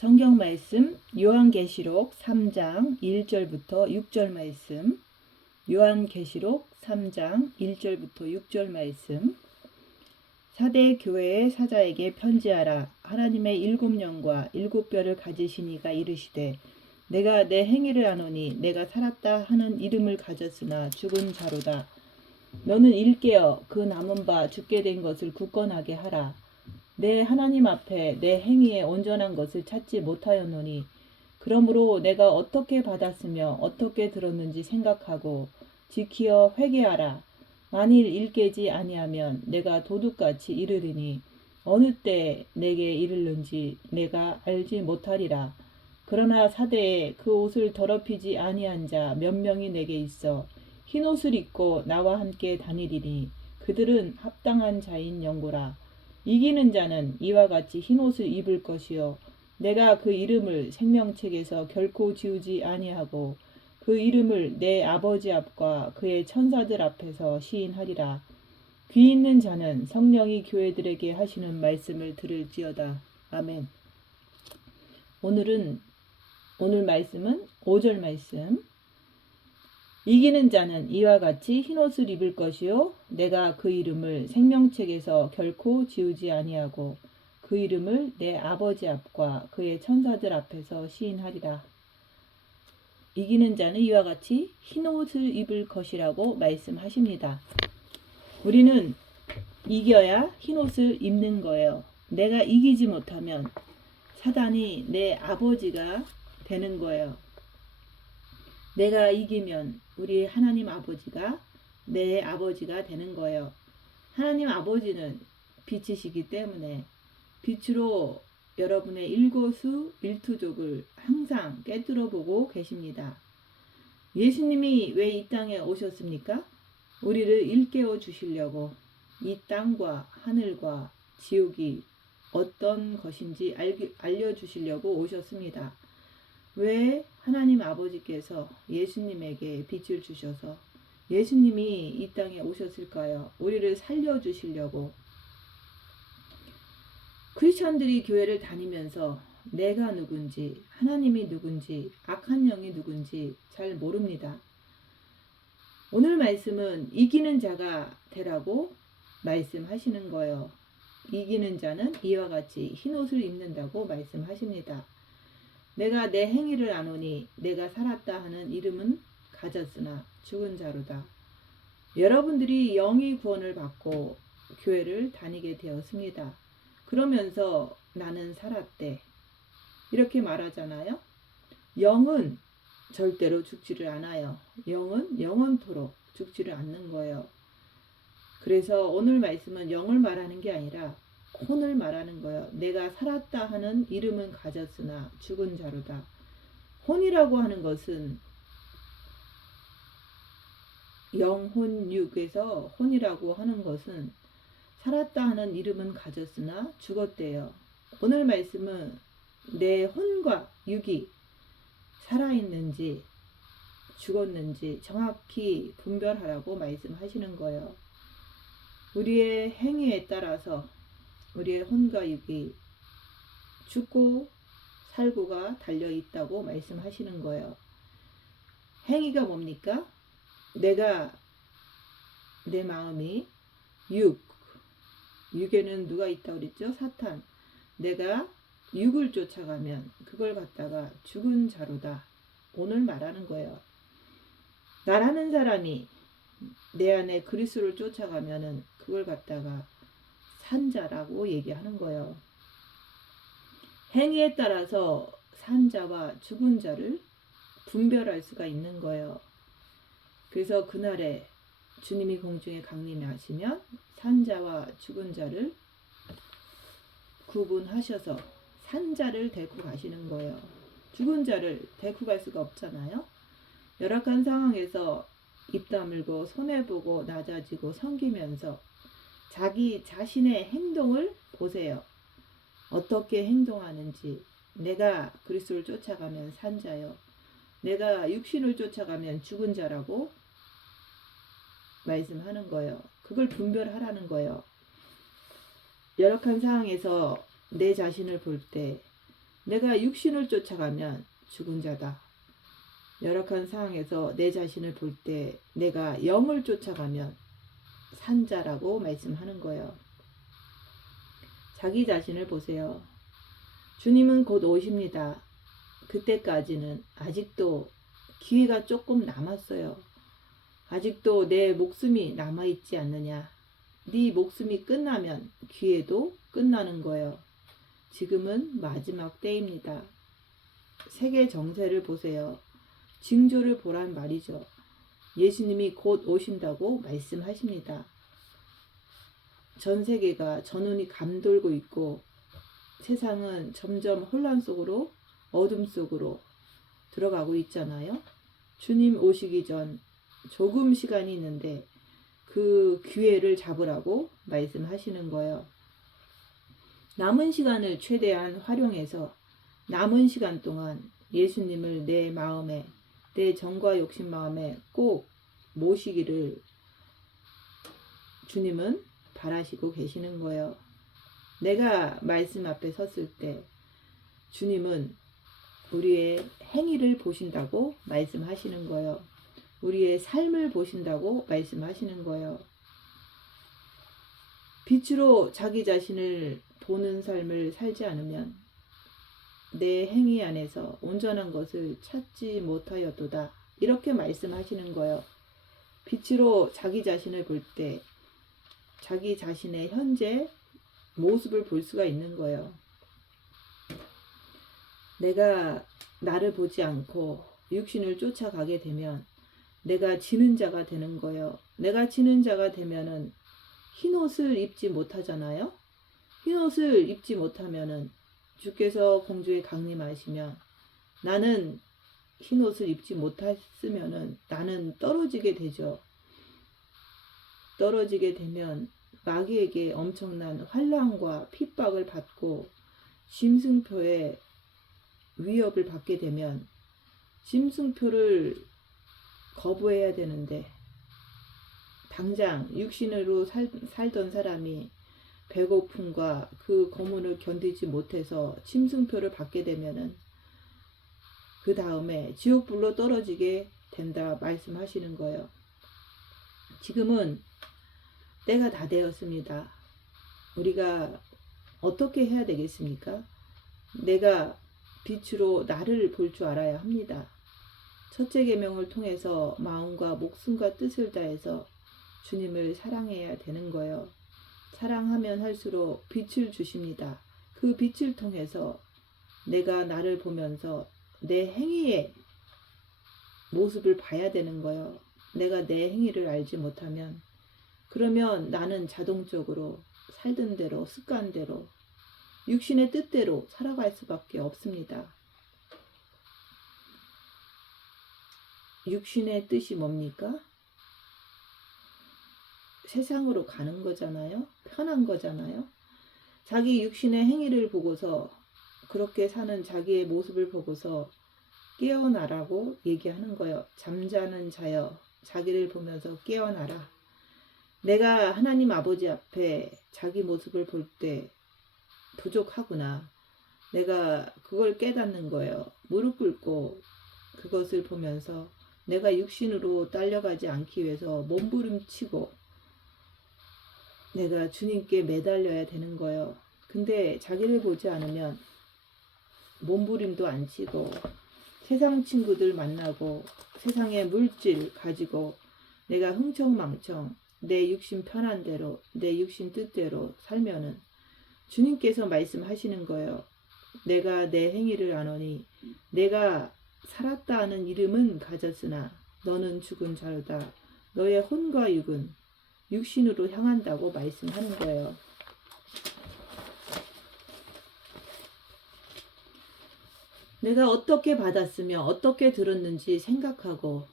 성경 말씀 요한계시록 3장 1절부터 6절 말씀. 요한계시록 3장 1절부터 6절 말씀. 사대 교회의 사자에게 편지하라. 하나님의 7영과 7뼈를 가지신 이가 이르시되 내가 내 행위를 아노니 내가 살았다 하는 이름을 가졌으나 죽은 자로다. 너는 일깨어 그 남은 바 죽게 된 것을 굳건하게 하라. 내 하나님 앞에 내 행위에 온전한 것을 찾지 못하였노니 그러므로 내가 어떻게 받았으며 어떻게 들었는지 생각하고 지키어 회개하라. 만일 일깨지 아니하면 내가 도둑같이 이르리니 어느 때에 내게 이르는지 내가 알지 못하리라. 그러나 사대에 그 옷을 더럽히지 아니한 자 몇 명이 내게 있어 흰옷을 입고 나와 함께 다니리니 그들은 합당한 자인 영고라. 이기는 자는 이와 같이 흰옷을 입을 것이요 내가 그 이름을 생명책에서 결코 지우지 아니하고 그 이름을 내 아버지 앞과 그의 천사들 앞에서 시인하리라. 귀 있는 자는 성령이 교회들에게 하시는 말씀을 들을지어다. 아멘. 오늘 말씀은 5절 말씀. 이기는 자는 이와 같이 흰옷을 입을 것이요 내가 그 이름을 생명책에서 결코 지우지 아니하고 그 이름을 내 아버지 앞과 그의 천사들 앞에서 시인하리라. 이기는 자는 이와 같이 흰옷을 입을 것이라고 말씀하십니다. 우리는 이겨야 흰옷을 입는 거예요. 내가 이기지 못하면 사단이 내 아버지가 되는 거예요. 내가 이기면 우리 하나님 아버지가 내 아버지가 되는 거예요. 하나님 아버지는 빛이시기 때문에 빛으로 여러분의 일거수 일투족을 항상 꿰뚫어 보고 계십니다. 예수님이 왜 이 땅에 오셨습니까? 우리를 일깨워 주시려고 이 땅과 하늘과 지옥이 어떤 것인지 알려주시려고 오셨습니다. 왜 하나님 아버지께서 예수님에게 빛을 주셔서 예수님이 이 땅에 오셨을까요? 우리를 살려주시려고. 크리스천들이 교회를 다니면서 내가 누군지, 하나님이 누군지, 악한 영이 누군지 잘 모릅니다. 오늘 말씀은 이기는 자가 되라고 말씀하시는 거예요. 이기는 자는 이와 같이 흰옷을 입는다고 말씀하십니다. 내가 내 행위를 아노니 내가 살았다 하는 이름은 가졌으나 죽은 자로다. 여러분들이 영의 구원을 받고 교회를 다니게 되었습니다. 그러면서 나는 살았대 이렇게 말하잖아요. 영은 절대로 죽지를 않아요. 영은 영원토록 죽지를 않는 거예요. 그래서 오늘 말씀은 영을 말하는 게 아니라 혼을 말하는 거예요. 내가 살았다 하는 이름은 가졌으나 죽은 자로다. 혼이라고 하는 것은 영혼육에서 혼이라고 하는 것은 살았다 하는 이름은 가졌으나 죽었대요. 오늘 말씀은 내 혼과 육이 살아있는지 죽었는지 정확히 분별하라고 말씀하시는 거예요. 우리의 행위에 따라서 우리의 혼과 육이 죽고 살고가 달려있다고 말씀하시는 거예요. 행위가 뭡니까? 내 마음이 육에는 누가 있다고 그랬죠? 사탄. 내가 육을 쫓아가면 그걸 갖다가 죽은 자로다. 오늘 말하는 거예요. 나라는 사람이 내 안에 그리스도를 쫓아가면은 그걸 갖다가 산 자라고 얘기하는 거예요. 행위에 따라서 산 자와 죽은 자를 분별할 수가 있는 거예요. 그래서 그날에 주님이 공중에 강림하시면 산 자와 죽은 자를 구분하셔서 산 자를 데리고 가시는 거예요. 죽은 자를 데리고 갈 수가 없잖아요. 열악한 상황에서 입 다물고 손해보고 낮아지고 섬기면서 자기 자신의 행동을 보세요. 어떻게 행동하는지. 내가 그리스도를 쫓아가면 산 자요. 내가 육신을 쫓아가면 죽은 자라고 말씀하는 거예요. 그걸 분별하라는 거예요. 열악한 상황에서 내 자신을 볼 때 내가 육신을 쫓아가면 죽은 자다. 열악한 상황에서 내 자신을 볼 때 내가 영을 쫓아가면 산 자라고 말씀하는 거예요. 자기 자신을 보세요. 주님은 곧 오십니다. 그때까지는 아직도 기회가 조금 남았어요. 아직도 내 목숨이 남아있지 않느냐. 네 목숨이 끝나면 기회도 끝나는 거예요. 지금은 마지막 때입니다. 세계 정세를 보세요. 징조를 보란 말이죠. 예수님이 곧 오신다고 말씀하십니다. 전 세계가 전운이 감돌고 있고 세상은 점점 혼란 속으로 어둠 속으로 들어가고 있잖아요. 주님 오시기 전 조금 시간이 있는데 그 기회를 잡으라고 말씀하시는 거예요. 남은 시간을 최대한 활용해서 남은 시간 동안 예수님을 내 마음에, 내 정과 욕심 마음에 꼭 모시기를 주님은 바라시고 계시는 거예요. 내가 말씀 앞에 섰을 때 주님은 우리의 행위를 보신다고 말씀하시는 거예요. 우리의 삶을 보신다고 말씀하시는 거예요. 빛으로 자기 자신을 보는 삶을 살지 않으면 내 행위 안에서 온전한 것을 찾지 못하였도다. 이렇게 말씀하시는 거예요. 빛으로 자기 자신을 볼 때 자기 자신의 현재 모습을 볼 수가 있는 거예요. 내가 나를 보지 않고 육신을 쫓아가게 되면 내가 지는 자가 되는 거예요. 내가 지는 자가 되면은 흰옷을 입지 못하잖아요. 흰옷을 입지 못하면은 주께서 공주에 강림하시면 나는 흰옷을 입지 못했으면은 나는 떨어지게 되죠. 떨어지게 되면 마귀에게 엄청난 환난과 핍박을 받고 짐승표의 위협을 받게 되면 짐승표를 거부해야 되는데 당장 육신으로 살던 사람이 배고픔과 그 고문을 견디지 못해서 짐승표를 받게 되면은 그 다음에 지옥불로 떨어지게 된다 말씀하시는 거예요. 지금은 때가 다 되었습니다. 우리가 어떻게 해야 되겠습니까? 내가 빛으로 나를 볼 줄 알아야 합니다. 첫째 계명을 통해서 마음과 목숨과 뜻을 다해서 주님을 사랑해야 되는 거예요. 사랑하면 할수록 빛을 주십니다. 그 빛을 통해서 내가 나를 보면서 내 행위의 모습을 봐야 되는 거예요. 내가 내 행위를 알지 못하면 그러면 나는 자동적으로 살던 대로 습관대로 육신의 뜻대로 살아갈 수밖에 없습니다. 육신의 뜻이 뭡니까? 세상으로 가는 거잖아요. 편한 거잖아요. 자기 육신의 행위를 보고서 그렇게 사는 자기의 모습을 보고서 깨어나라고 얘기하는 거예요. 잠자는 자여 자기를 보면서 깨어나라. 내가 하나님 아버지 앞에 자기 모습을 볼 때 부족하구나. 내가 그걸 깨닫는 거예요. 무릎 꿇고 그것을 보면서 내가 육신으로 딸려가지 않기 위해서 몸부림치고 내가 주님께 매달려야 되는 거예요. 근데 자기를 보지 않으면 몸부림도 안 치고 세상 친구들 만나고 세상의 물질 가지고 내가 흥청망청 내 육신 편한 대로 내 육신 뜻대로 살면은 주님께서 말씀하시는 거예요. 내가 내 행위를 아노니 내가 살았다 하는 이름은 가졌으나 너는 죽은 자로다. 너의 혼과 육은 육신으로 향한다고 말씀하는 거예요. 내가 어떻게 받았으며 어떻게 들었는지 생각하고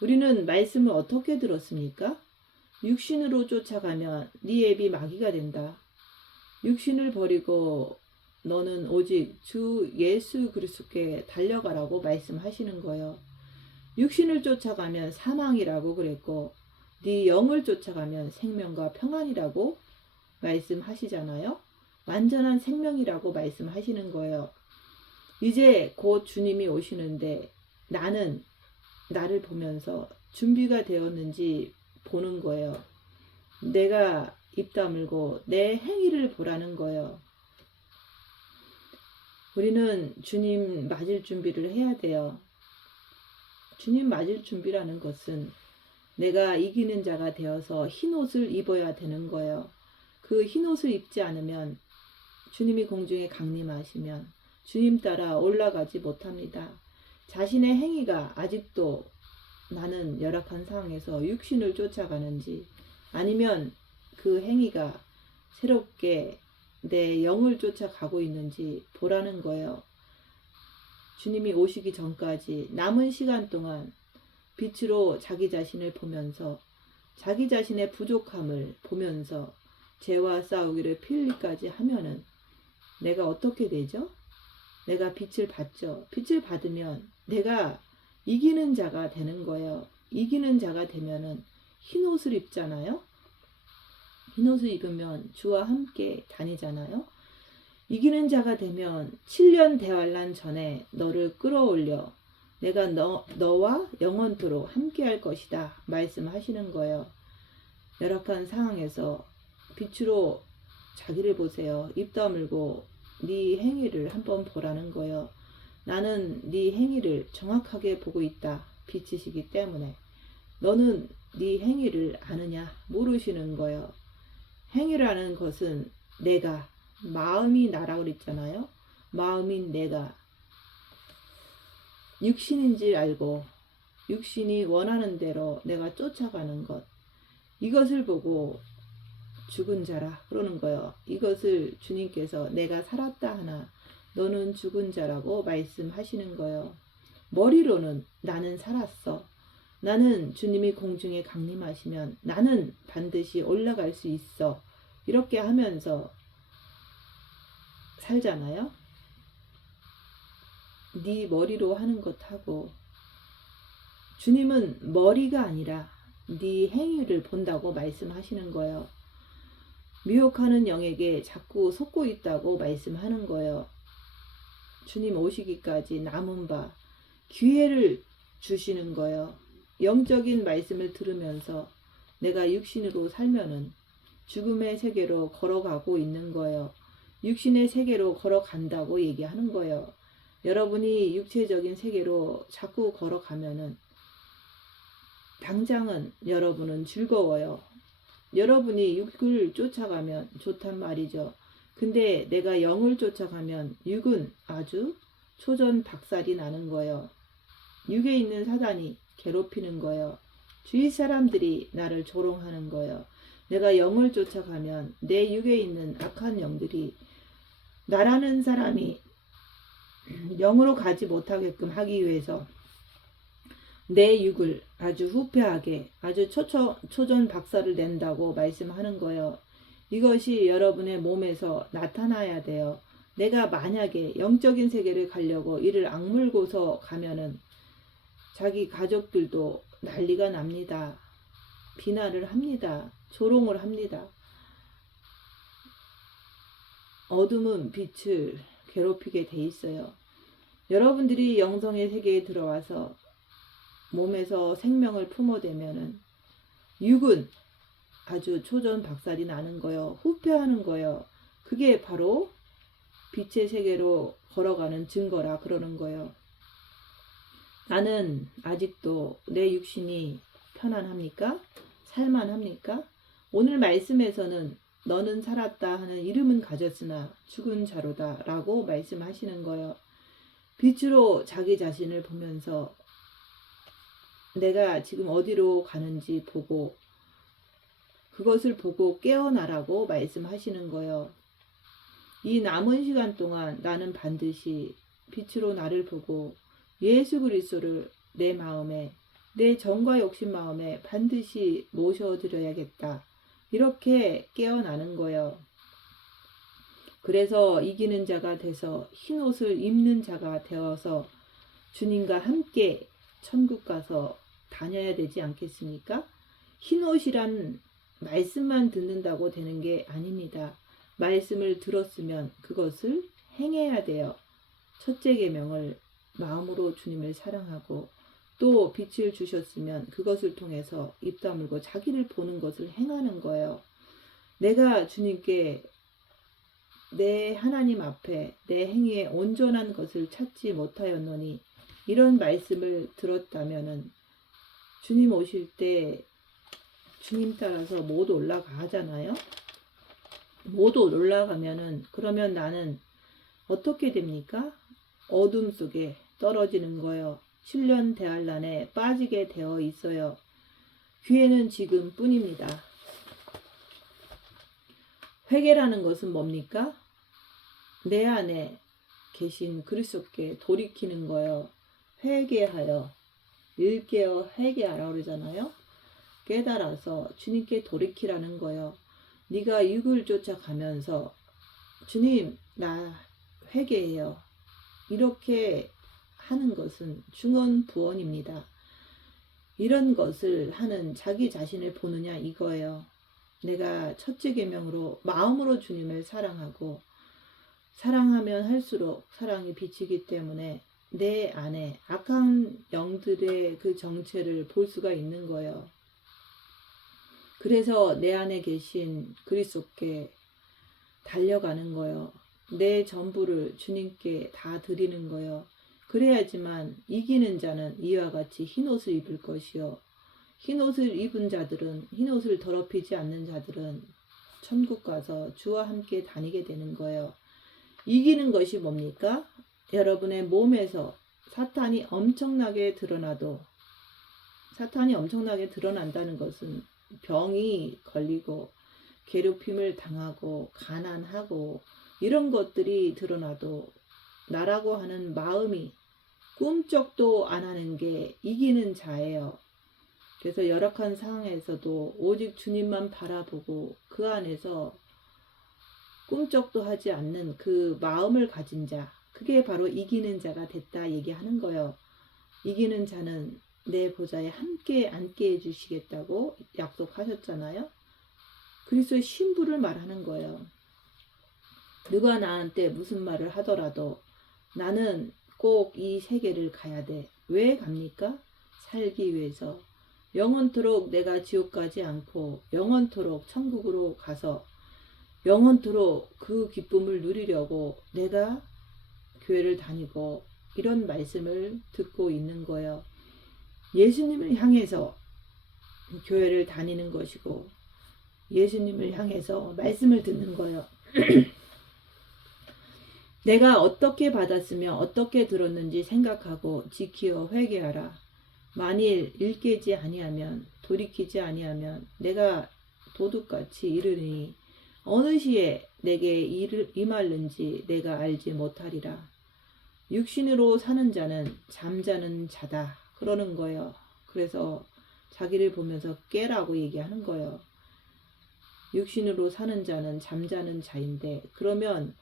우리는 말씀을 어떻게 들었습니까? 육신으로 쫓아가면 네 애비 마귀가 된다. 육신을 버리고 너는 오직 주 예수 그리스도께 달려가라고 말씀하시는 거예요. 육신을 쫓아가면 사망이라고 그랬고 네 영을 쫓아가면 생명과 평안이라고 말씀하시잖아요. 완전한 생명이라고 말씀하시는 거예요. 이제 곧 주님이 오시는데 나는 나를 보면서 준비가 되었는지 보는 거예요. 내가 입 다물고 내 행위를 보라는 거예요. 우리는 주님 맞을 준비를 해야 돼요. 주님 맞을 준비라는 것은 내가 이기는 자가 되어서 흰 옷을 입어야 되는 거예요. 그 흰 옷을 입지 않으면 주님이 공중에 강림하시면 주님 따라 올라가지 못합니다. 자신의 행위가 아직도 나는 열악한 상황에서 육신을 쫓아가는지 아니면 그 행위가 새롭게 내 영을 쫓아가고 있는지 보라는 거예요. 주님이 오시기 전까지 남은 시간 동안 빛으로 자기 자신을 보면서 자기 자신의 부족함을 보면서 죄와 싸우기를 필리까지 하면은 내가 어떻게 되죠? 내가 빛을 받죠. 빛을 받으면 내가 이기는 자가 되는 거예요. 이기는 자가 되면은 흰 옷을 입잖아요. 흰 옷을 입으면 주와 함께 다니잖아요. 이기는 자가 되면 7년 대환란 전에 너를 끌어올려 내가 너와 영원토록 함께 할 것이다 말씀하시는 거예요. 열악한 상황에서 빛으로 자기를 보세요. 입 다물고 네 행위를 한번 보라는 거예요. 나는 네 행위를 정확하게 보고 있다. 빛이시기 때문에. 너는 네 행위를 아느냐? 모르시는 거예요. 행위라는 것은 내가, 마음이 나라고 그랬잖아요. 마음인 내가 육신인 줄 알고 육신이 원하는 대로 내가 쫓아가는 것, 이것을 보고 죽은 자라 그러는 거예요. 이것을 주님께서 내가 살았다 하나 너는 죽은 자라고 말씀하시는 거예요. 머리로는 나는 살았어. 나는 주님이 공중에 강림하시면 나는 반드시 올라갈 수 있어. 이렇게 하면서 살잖아요. 네 머리로 하는 것하고 주님은 머리가 아니라 네 행위를 본다고 말씀하시는 거예요. 미혹하는 영에게 자꾸 속고 있다고 말씀하는 거예요. 주님 오시기까지 남은 바 기회를 주시는 거예요. 영적인 말씀을 들으면서 내가 육신으로 살면은 죽음의 세계로 걸어가고 있는 거예요. 육신의 세계로 걸어간다고 얘기하는 거예요. 여러분이 육체적인 세계로 자꾸 걸어가면은 당장은 여러분은 즐거워요. 여러분이 육을 쫓아가면 좋단 말이죠. 근데 내가 영을 쫓아가면 육은 아주 초전박살이 나는 거예요. 육에 있는 사단이 괴롭히는 거예요. 주위 사람들이 나를 조롱하는 거예요. 내가 영을 쫓아가면 내 육에 있는 악한 영들이 나라는 사람이 영으로 가지 못하게끔 하기 위해서 내 육을 아주 후패하게 아주 초전박살을 낸다고 말씀하는 거예요. 이것이 여러분의 몸에서 나타나야 돼요. 내가 만약에 영적인 세계를 가려고 이를 악물고서 가면은 자기 가족들도 난리가 납니다. 비난을 합니다. 조롱을 합니다. 어둠은 빛을 괴롭히게 돼 있어요. 여러분들이 영성의 세계에 들어와서 몸에서 생명을 품어대면은 육은 아주 초전박살이 나는 거요. 후패하는 거요. 그게 바로 빛의 세계로 걸어가는 증거라 그러는 거예요. 나는 아직도 내 육신이 편안합니까? 살만합니까? 오늘 말씀에서는 너는 살았다 하는 이름은 가졌으나 죽은 자로다 라고 말씀하시는 거예요. 빛으로 자기 자신을 보면서 내가 지금 어디로 가는지 보고 그것을 보고 깨어나라고 말씀하시는 거예요. 이 남은 시간 동안 나는 반드시 빛으로 나를 보고 예수 그리스도를 내 마음에 내 정과 욕심 마음에 반드시 모셔드려야겠다. 이렇게 깨어나는 거예요. 그래서 이기는 자가 돼서 흰 옷을 입는 자가 되어서 주님과 함께 천국 가서 다녀야 되지 않겠습니까? 흰 옷이란 말씀만 듣는다고 되는 게 아닙니다. 말씀을 들었으면 그것을 행해야 돼요. 첫째 계명을 마음으로 주님을 사랑하고 또 빛을 주셨으면 그것을 통해서 입 다물고 자기를 보는 것을 행하는 거예요. 내가 주님께 내 하나님 앞에 내 행위에 온전한 것을 찾지 못하였노니 이런 말씀을 들었다면은 주님 오실 때 주님 따라서 못 올라가잖아요. 못 올라가면은 그러면 나는 어떻게 됩니까? 어둠 속에 떨어지는 거예요. 7년 대환란에 빠지게 되어 있어요. 기회는 지금뿐입니다. 회개라는 것은 뭡니까? 내 안에 계신 그리스도께 돌이키는 거예요. 회개하여 일깨어 회개하라 그러잖아요. 깨달아서 주님께 돌이키라는 거예요. 네가 육을 쫓아가면서 주님 나 회개해요. 이렇게 하는 것은 중언부언입니다. 이런 것을 하는 자기 자신을 보느냐 이거예요. 내가 첫째 계명으로 마음으로 주님을 사랑하고 사랑하면 할수록 사랑이 비치기 때문에 내 안에 악한 영들의 그 정체를 볼 수가 있는 거예요. 그래서 내 안에 계신 그리스도께 달려가는 거예요. 내 전부를 주님께 다 드리는 거예요. 그래야지만 이기는 자는 이와 같이 흰옷을 입을 것이요. 흰옷을 입은 자들은, 흰옷을 더럽히지 않는 자들은 천국 가서 주와 함께 다니게 되는 거예요. 이기는 것이 뭡니까? 여러분의 몸에서 사탄이 엄청나게 드러난다는 것은 병이 걸리고 괴롭힘을 당하고 가난하고 이런 것들이 드러나도 나라고 하는 마음이 꿈쩍도 안 하는 게 이기는 자예요. 그래서 열악한 상황에서도 오직 주님만 바라보고 그 안에서 꿈쩍도 하지 않는 그 마음을 가진 자, 그게 바로 이기는 자가 됐다 얘기하는 거예요. 이기는 자는 내 보좌에 함께 앉게 해주시겠다고 약속하셨잖아요. 그리스도의 신부를 말하는 거예요. 누가 나한테 무슨 말을 하더라도 나는 꼭 이 세계를 가야 돼. 왜 갑니까? 살기 위해서. 영원토록 내가 지옥 가지 않고 영원토록 천국으로 가서 영원토록 그 기쁨을 누리려고 내가 교회를 다니고 이런 말씀을 듣고 있는 거예요. 예수님을 향해서 교회를 다니는 것이고 예수님을 향해서 말씀을 듣는 거예요. 내가 어떻게 받았으며 어떻게 들었는지 생각하고 지키어 회개하라. 만일 일깨지 아니하면 돌이키지 아니하면 내가 도둑같이 이르니 어느 시에 내게 임할는지 내가 알지 못하리라. 육신으로 사는 자는 잠자는 자다 그러는 거예요. 그래서 자기를 보면서 깨라고 얘기하는 거예요. 육신으로 사는 자는 잠자는 자인데 그러면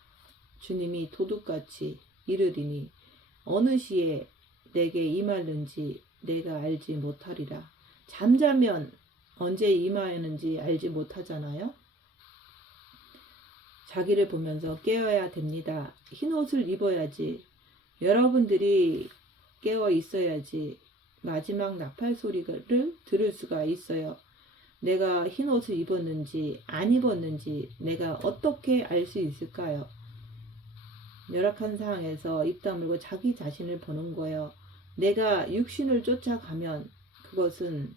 주님이 도둑같이 이르리니 어느 시에 내게 임하는지 내가 알지 못하리라. 잠자면 언제 임하였는지 알지 못하잖아요. 자기를 보면서 깨어야 됩니다. 흰옷을 입어야지. 여러분들이 깨어 있어야지 마지막 나팔 소리를 들을 수가 있어요. 내가 흰옷을 입었는지 안 입었는지 내가 어떻게 알 수 있을까요? 열악한 상황에서 입 다물고 자기 자신을 보는 거예요. 내가 육신을 쫓아가면 그것은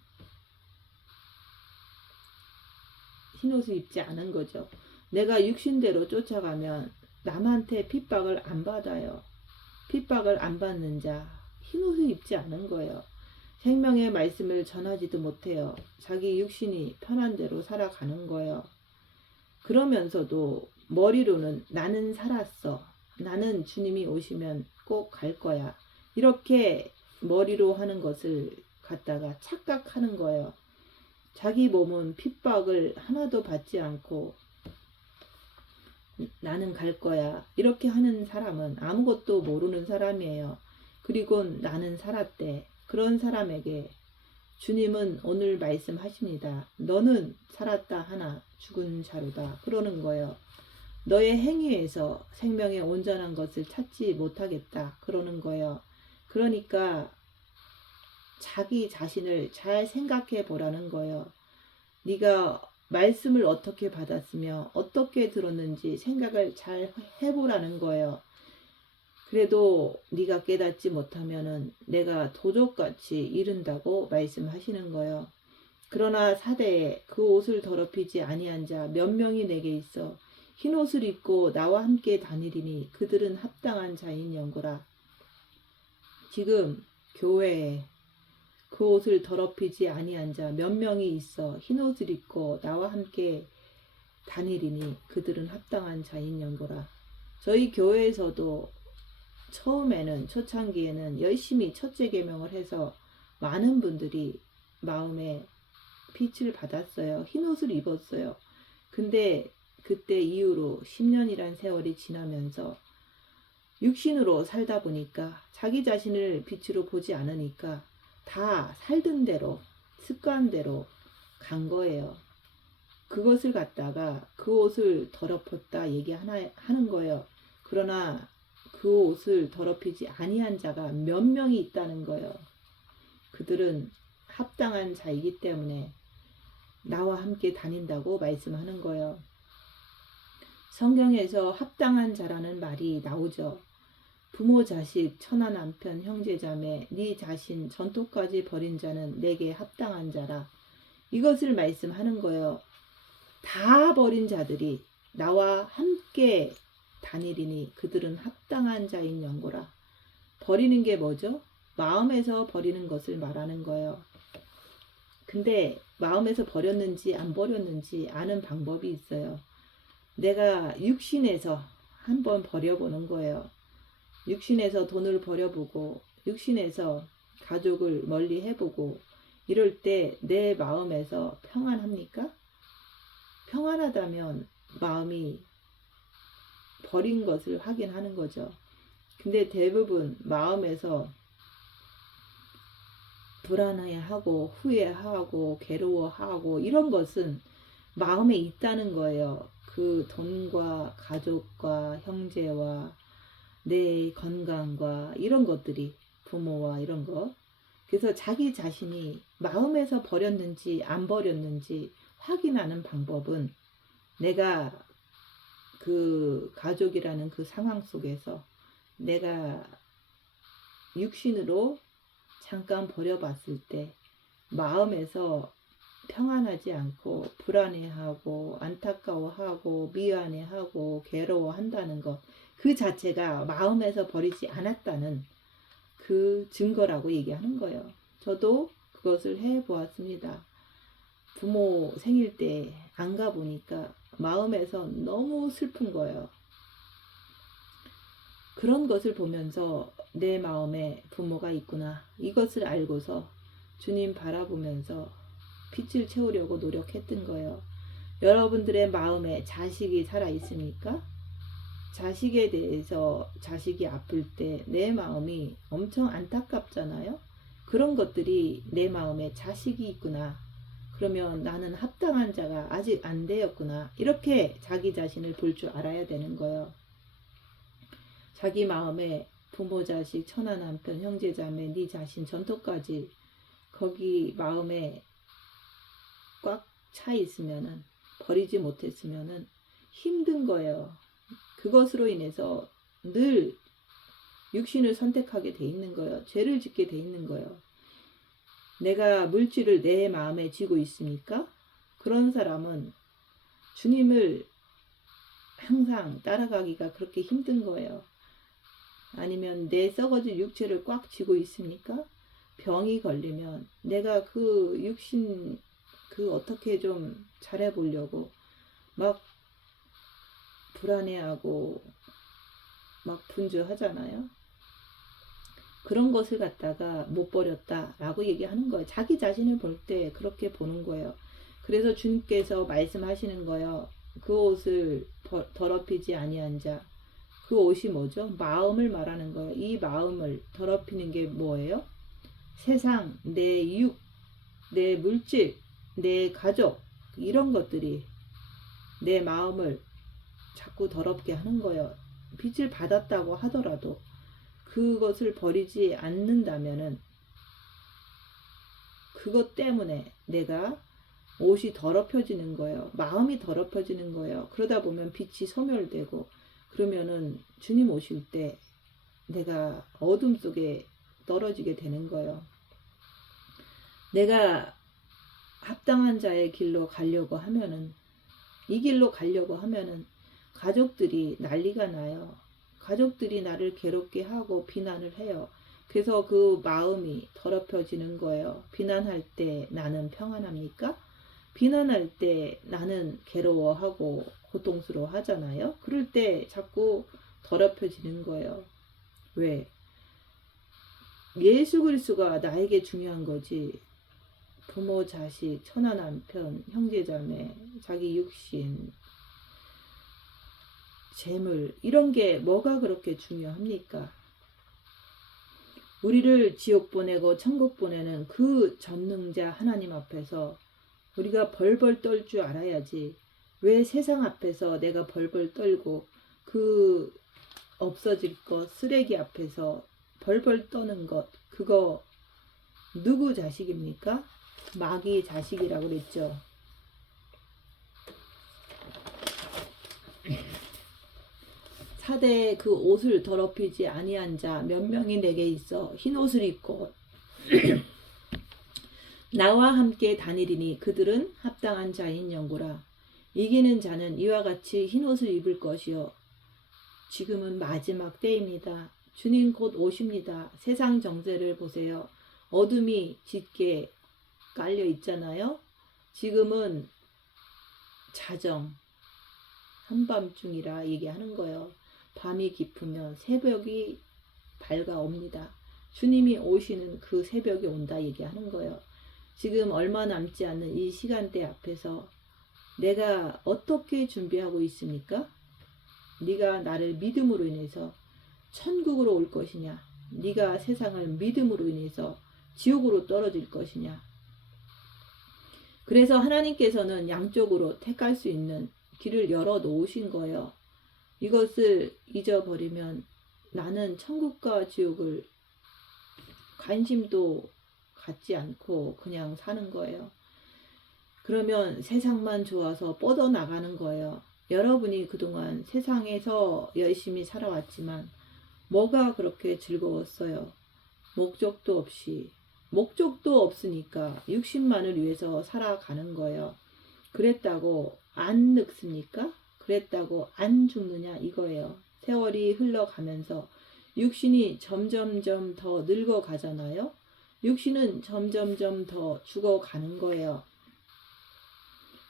흰옷을 입지 않은 거죠. 내가 육신대로 쫓아가면 남한테 핍박을 안 받아요. 핍박을 안 받는 자 흰옷을 입지 않은 거예요. 생명의 말씀을 전하지도 못해요. 자기 육신이 편한 대로 살아가는 거예요. 그러면서도 머리로는 나는 살았어. 나는 주님이 오시면 꼭 갈 거야. 이렇게 머리로 하는 것을 갖다가 착각하는 거예요. 자기 몸은 핍박을 하나도 받지 않고 나는 갈 거야. 이렇게 하는 사람은 아무것도 모르는 사람이에요. 그리고 나는 살았대. 그런 사람에게 주님은 오늘 말씀하십니다. 너는 살았다 하나 죽은 자로다. 그러는 거예요. 너의 행위에서 생명의 온전한 것을 찾지 못하겠다 그러는 거예요. 그러니까 자기 자신을 잘 생각해 보라는 거예요. 네가 말씀을 어떻게 받았으며 어떻게 들었는지 생각을 잘 해보라는 거예요. 그래도 네가 깨닫지 못하면은 내가 도적같이 이른다고 말씀하시는 거예요. 그러나 사대에 그 옷을 더럽히지 아니한 자 몇 명이 내게 있어 흰 옷을 입고 나와 함께 다니리니 그들은 합당한 자인 연고라. 지금 교회에 그 옷을 더럽히지 아니한 자 몇 명이 있어 흰 옷을 입고 나와 함께 다니리니 그들은 합당한 자인 연고라. 저희 교회에서도 처음에는 초창기에는 열심히 첫째 계명을 해서 많은 분들이 마음에 빛을 받았어요. 흰 옷을 입었어요. 근데 그때 이후로 10년이란 세월이 지나면서 육신으로 살다 보니까 자기 자신을 빛으로 보지 않으니까 다 살던 대로 습관대로 간 거예요. 그것을 갖다가 그 옷을 더럽혔다 얘기하는 거예요. 그러나 그 옷을 더럽히지 아니한 자가 몇 명이 있다는 거예요. 그들은 합당한 자이기 때문에 나와 함께 다닌다고 말씀하는 거예요. 성경에서 합당한 자라는 말이 나오죠. 부모, 자식, 처나 남편, 형제, 자매, 네 자신 전토까지 버린 자는 내게 합당한 자라. 이것을 말씀하는 거예요. 다 버린 자들이 나와 함께 다니리니 그들은 합당한 자인 연고라. 버리는 게 뭐죠? 마음에서 버리는 것을 말하는 거예요. 근데 마음에서 버렸는지 안 버렸는지 아는 방법이 있어요. 내가 육신에서 한번 버려보는 거예요. 육신에서 돈을 버려보고 육신에서 가족을 멀리 해보고 이럴 때 내 마음에서 평안합니까? 평안하다면 마음이 버린 것을 확인하는 거죠. 근데 대부분 마음에서 불안해하고 후회하고 괴로워하고 이런 것은 마음에 있다는 거예요. 그 돈과 가족과 형제와 내 건강과 이런 것들이 부모와 이런 거. 그래서 자기 자신이 마음에서 버렸는지 안 버렸는지 확인하는 방법은 내가 그 가족이라는 그 상황 속에서 내가 육신으로 잠깐 버려봤을 때 마음에서 평안하지 않고 불안해하고 안타까워하고 미안해하고 괴로워한다는 것, 그 자체가 마음에서 버리지 않았다는 그 증거라고 얘기하는 거예요. 저도 그것을 해보았습니다. 부모 생일 때 안 가보니까 마음에서 너무 슬픈 거예요. 그런 것을 보면서 내 마음에 부모가 있구나, 이것을 알고서 주님 바라보면서 빛을 채우려고 노력했던 거예요. 여러분들의 마음에 자식이 살아 있습니까? 자식에 대해서 자식이 아플 때 내 마음이 엄청 안타깝잖아요. 그런 것들이 내 마음에 자식이 있구나, 그러면 나는 합당한 자가 아직 안 되었구나, 이렇게 자기 자신을 볼 줄 알아야 되는 거예요. 자기 마음에 부모, 자식, 처나 남편, 형제, 자매, 네 자신 전토까지 거기 마음에 꽉 차 있으면은, 버리지 못했으면은 힘든 거예요. 그것으로 인해서 늘 육신을 선택하게 돼 있는 거예요. 죄를 짓게 돼 있는 거예요. 내가 물질을 내 마음에 쥐고 있으니까 그런 사람은 주님을 항상 따라가기가 그렇게 힘든 거예요. 아니면 내 썩어진 육체를 꽉 쥐고 있으니까 병이 걸리면 내가 그 육신 그 어떻게 좀 잘해보려고 막 불안해하고 막 분주하잖아요. 그런 것을 갖다가 못 버렸다라고 얘기하는 거예요. 자기 자신을 볼 때 그렇게 보는 거예요. 그래서 주님께서 말씀하시는 거예요. 그 옷을 더럽히지 아니한 자. 그 옷이 뭐죠? 마음을 말하는 거예요. 이 마음을 더럽히는 게 뭐예요? 세상, 내 육, 내 물질, 내 가족, 이런 것들이 내 마음을 자꾸 더럽게 하는 거예요. 빚을 받았다고 하더라도 그것을 버리지 않는다면은 그것 때문에 내가 옷이 더럽혀지는 거예요. 마음이 더럽혀지는 거예요. 그러다 보면 빛이 소멸되고 그러면은 주님 오실 때 내가 어둠 속에 떨어지게 되는 거예요. 내가 합당한 자의 길로 가려고 하면은 이 길로 가려고 하면은 가족들이 난리가 나요. 가족들이 나를 괴롭게 하고 비난을 해요. 그래서 그 마음이 더럽혀지는 거예요. 비난할 때 나는 평안합니까? 비난할 때 나는 괴로워하고 고통스러워 하잖아요. 그럴 때 자꾸 더럽혀지는 거예요. 왜? 예수 그리스도가 나에게 중요한 거지. 부모, 자식, 처나 남편, 형제자매, 자기 육신, 재물 이런 게 뭐가 그렇게 중요합니까? 우리를 지옥 보내고 천국 보내는 그 전능자 하나님 앞에서 우리가 벌벌 떨 줄 알아야지. 왜 세상 앞에서 내가 벌벌 떨고 그 없어질 것 쓰레기 앞에서 벌벌 떠는 것 그거 누구 자식입니까? 마귀 자식이라고 그랬죠. 사대에 그 옷을 더럽히지 아니한 자 몇 명이 내게 있어 흰 옷을 입고 나와 함께 다니리니 그들은 합당한 자인 영고라. 이기는 자는 이와 같이 흰 옷을 입을 것이요 지금은 마지막 때입니다. 주님 곧 오십니다. 세상 정세를 보세요. 어둠이 짙게 깔려 있잖아요. 지금은 자정 한밤중이라 얘기하는 거예요. 밤이 깊으면 새벽이 밝아옵니다. 주님이 오시는 그 새벽이 온다 얘기하는 거예요. 지금 얼마 남지 않는 이 시간대 앞에서 내가 어떻게 준비하고 있습니까? 네가 나를 믿음으로 인해서 천국으로 올 것이냐? 네가 세상을 믿음으로 인해서 지옥으로 떨어질 것이냐? 그래서 하나님께서는 양쪽으로 택할 수 있는 길을 열어 놓으신 거예요. 이것을 잊어버리면 나는 천국과 지옥을 관심도 갖지 않고 그냥 사는 거예요. 그러면 세상만 좋아서 뻗어나가는 거예요. 여러분이 그동안 세상에서 열심히 살아왔지만 뭐가 그렇게 즐거웠어요? 목적도 없으니까 육신만을 위해서 살아가는 거예요. 그랬다고 안 늙습니까? 그랬다고 안 죽느냐 이거예요. 세월이 흘러가면서 육신이 점점점 더 늙어가잖아요. 육신은 점점점 더 죽어가는 거예요.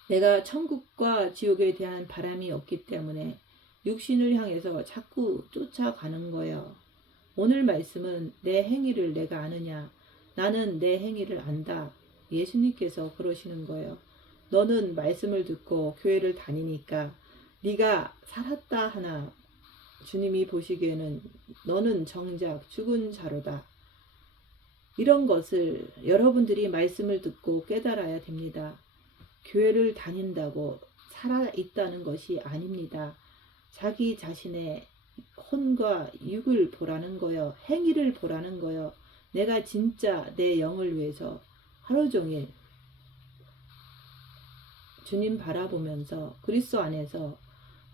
내가 천국과 지옥에 대한 바람이 없기 때문에 육신을 향해서 자꾸 쫓아가는 거예요. 오늘 말씀은 내 행위를 내가 아느냐? 나는 내 행위를 안다. 예수님께서 그러시는 거예요. 너는 말씀을 듣고 교회를 다니니까 네가 살았다 하나 주님이 보시기에는 너는 정작 죽은 자로다. 이런 것을 여러분들이 말씀을 듣고 깨달아야 됩니다. 교회를 다닌다고 살아있다는 것이 아닙니다. 자기 자신의 혼과 육을 보라는 거요. 행위를 보라는 거요. 내가 진짜 내 영을 위해서 하루 종일 주님 바라보면서 그리스도 안에서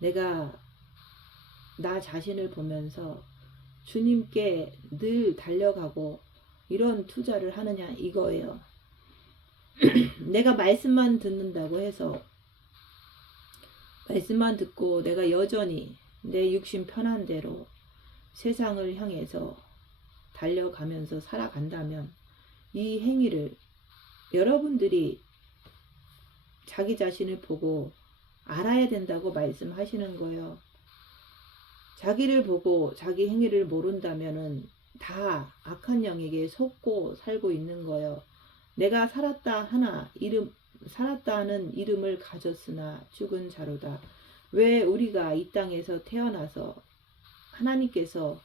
내가 나 자신을 보면서 주님께 늘 달려가고 이런 투자를 하느냐 이거예요. 내가 말씀만 듣는다고 해서 말씀만 듣고 내가 여전히 내 육신 편한 대로 세상을 향해서 달려가면서 살아간다면 이 행위를 여러분들이 자기 자신을 보고 알아야 된다고 말씀하시는 거예요. 자기를 보고 자기 행위를 모른다면은 다 악한 영에게 속고 살고 있는 거예요. 내가 살았다는 이름을 가졌으나 죽은 자로다. 왜 우리가 이 땅에서 태어나서 하나님께서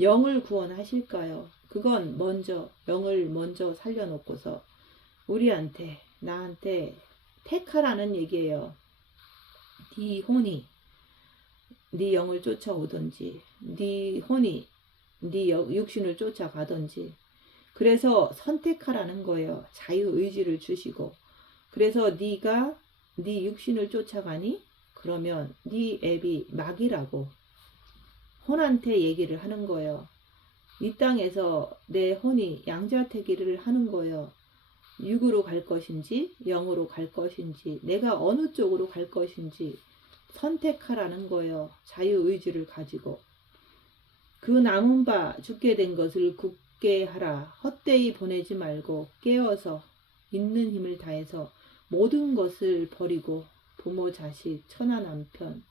영을 구원하실까요? 그건 먼저 영을 먼저 살려놓고서 우리한테 나한테 택하라는 얘기예요. 네 혼이 네 영을 쫓아오든지 네 혼이 네 육신을 쫓아가든지. 그래서 선택하라는 거예요. 자유의지를 주시고. 그래서 네가 네 육신을 쫓아가니? 그러면 네 앱이 막이라고 혼한테 얘기를 하는 거예요. 이 땅에서 내 혼이 양자택일을 하는 거예요. 육으로 갈 것인지 영으로 갈 것인지 내가 어느 쪽으로 갈 것인지 선택하라는 거예요. 자유의지를 가지고. 그 남은 바 죽게 된 것을 굳게 하라. 헛되이 보내지 말고 깨어서 있는 힘을 다해서 모든 것을 버리고 부모 자식 처나 남편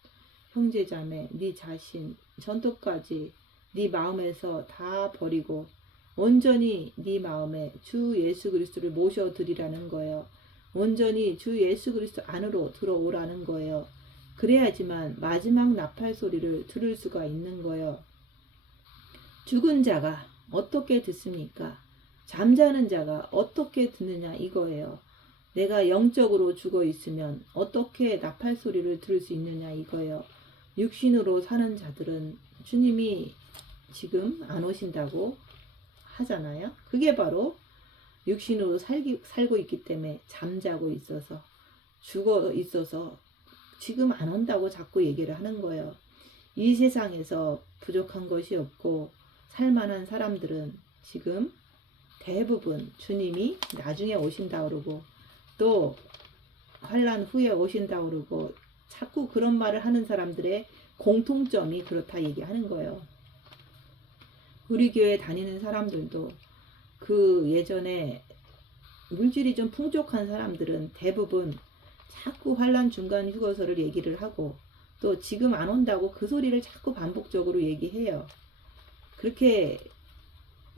형제자매 네 자신 전토까지 네 마음에서 다 버리고 온전히 네 마음에 주 예수 그리스도를 모셔드리라는 거예요. 온전히 주 예수 그리스도 안으로 들어오라는 거예요. 그래야지만 마지막 나팔 소리를 들을 수가 있는 거예요. 죽은 자가 어떻게 듣습니까? 잠자는 자가 어떻게 듣느냐 이거예요. 내가 영적으로 죽어 있으면 어떻게 나팔 소리를 들을 수 있느냐 이거예요. 육신으로 사는 자들은 주님이 지금 안 오신다고 하잖아요. 그게 바로 육신으로 살고 있기 때문에 잠자고 있어서 죽어 있어서 지금 안 온다고 자꾸 얘기를 하는 거예요. 이 세상에서 부족한 것이 없고 살만한 사람들은 지금 대부분 주님이 나중에 오신다 그러고 또 환난 후에 오신다 그러고 자꾸 그런 말을 하는 사람들의 공통점이 그렇다 얘기하는 거예요. 우리 교회 다니는 사람들도 그 예전에 물질이 좀 풍족한 사람들은 대부분 자꾸 환난 중간 휴거서를 얘기를 하고 또 지금 안 온다고 그 소리를 자꾸 반복적으로 얘기해요. 그렇게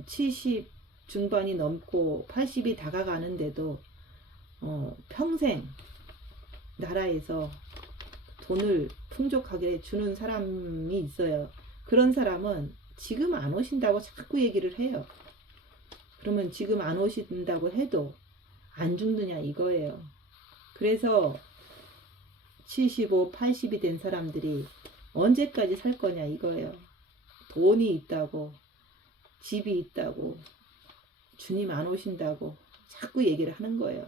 70 중반이 넘고 80이 다가가는데도 평생 나라에서 돈을 풍족하게 주는 사람이 있어요. 그런 사람은 지금 안 오신다고 자꾸 얘기를 해요. 그러면 지금 안 오신다고 해도 안 죽느냐 이거예요. 그래서 75, 80이 된 사람들이 언제까지 살 거냐 이거예요. 돈이 있다고 집이 있다고 주님 안 오신다고 자꾸 얘기를 하는 거예요.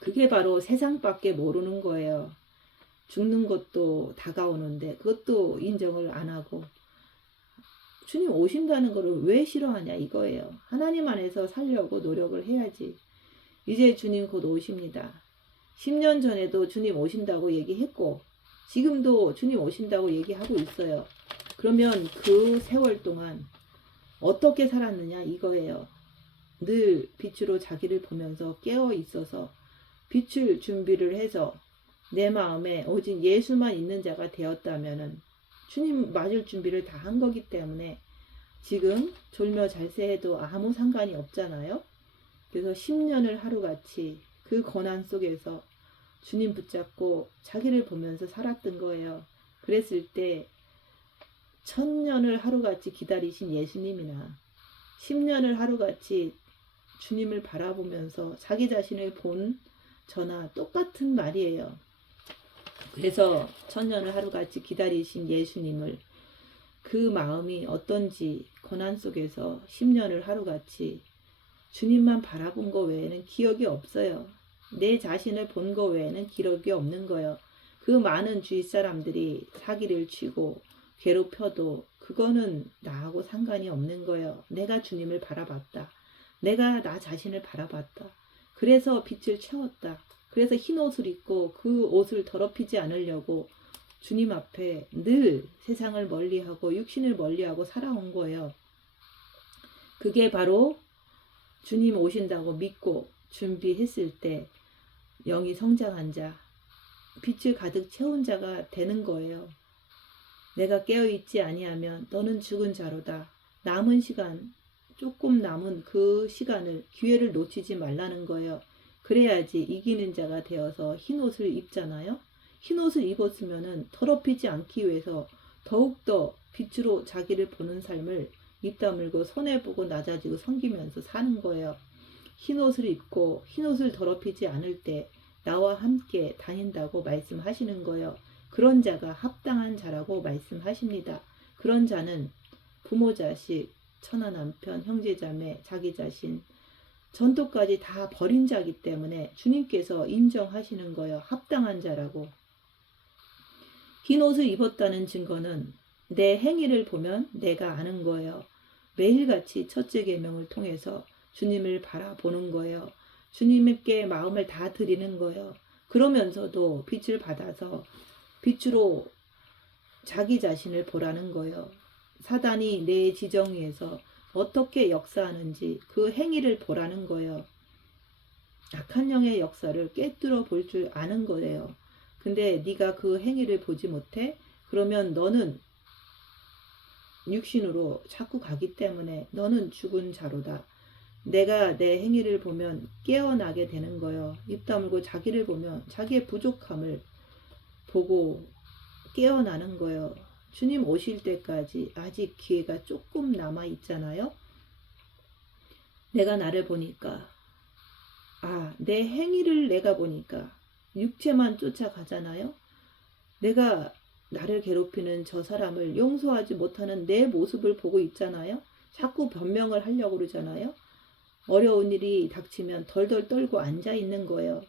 그게 바로 세상밖에 모르는 거예요. 죽는 것도 다가오는데 그것도 인정을 안 하고 주님 오신다는 거를 왜 싫어하냐 이거예요. 하나님 안에서 살려고 노력을 해야지. 이제 주님 곧 오십니다. 10년 전에도 주님 오신다고 얘기했고 지금도 주님 오신다고 얘기하고 있어요. 그러면 그 세월 동안 어떻게 살았느냐 이거예요. 늘 빛으로 자기를 보면서 깨어 있어서 빛을 준비를 해서 내 마음에 오직 예수만 있는 자가 되었다면은 주님 맞을 준비를 다 한 거기 때문에 지금 졸며 잘세해도 아무 상관이 없잖아요. 그래서 10년을 하루같이 그 고난 속에서 주님 붙잡고 자기를 보면서 살았던 거예요. 그랬을 때 1000년을 하루같이 기다리신 예수님이나 10년을 하루같이 주님을 바라보면서 자기 자신을 본 저나 똑같은 말이에요. 그래서 1000년을 하루같이 기다리신 예수님을 그 마음이 어떤지 고난 속에서 10년을 하루같이 주님만 바라본 거 외에는 기억이 없어요. 내 자신을 본 거 외에는 기억이 없는 거예요. 그 많은 주위 사람들이 사기를 치고 괴롭혀도 그거는 나하고 상관이 없는 거예요. 내가 주님을 바라봤다. 내가 나 자신을 바라봤다. 그래서 빛을 채웠다. 그래서 흰 옷을 입고 그 옷을 더럽히지 않으려고 주님 앞에 늘 세상을 멀리하고 육신을 멀리하고 살아온 거예요. 그게 바로 주님 오신다고 믿고 준비했을 때 영이 성장한 자, 빛을 가득 채운 자가 되는 거예요. 내가 깨어있지 아니하면 너는 죽은 자로다. 남은 시간, 조금 남은 그 시간을, 기회를 놓치지 말라는 거예요. 그래야지 이기는 자가 되어서 흰옷을 입잖아요. 흰옷을 입었으면은 더럽히지 않기 위해서 더욱더 빛으로 자기를 보는 삶을 입 다물고 손해보고 낮아지고 섬기면서 사는 거예요. 흰옷을 입고 흰옷을 더럽히지 않을 때 나와 함께 다닌다고 말씀하시는 거예요. 그런 자가 합당한 자라고 말씀하십니다. 그런 자는 부모 자식, 처나 남편, 형제자매, 자기 자신, 전토까지 다 버린 자이기 때문에 주님께서 인정하시는 거예요. 합당한 자라고. 흰 옷을 입었다는 증거는 내 행위를 보면 내가 아는 거예요. 매일같이 첫째 계명을 통해서 주님을 바라보는 거예요. 주님께 마음을 다 드리는 거예요. 그러면서도 빛을 받아서 빛으로 자기 자신을 보라는 거예요. 사단이 내 지정 위에서 어떻게 역사하는지 그 행위를 보라는 거예요. 악한 영의 역사를 꿰뚫어 볼 줄 아는 거예요. 근데 네가 그 행위를 보지 못해? 그러면 너는 육신으로 자꾸 가기 때문에 너는 죽은 자로다. 내가 내 행위를 보면 깨어나게 되는 거예요. 입 다물고 자기를 보면 자기의 부족함을 보고 깨어나는 거예요. 주님 오실 때까지 아직 기회가 조금 남아 있잖아요. 내가 나를 보니까 내 행위를 내가 보니까 육체만 쫓아가잖아요. 내가 나를 괴롭히는 저 사람을 용서하지 못하는 내 모습을 보고 있잖아요. 자꾸 변명을 하려고 그러잖아요. 어려운 일이 닥치면 덜덜 떨고 앉아 있는 거예요.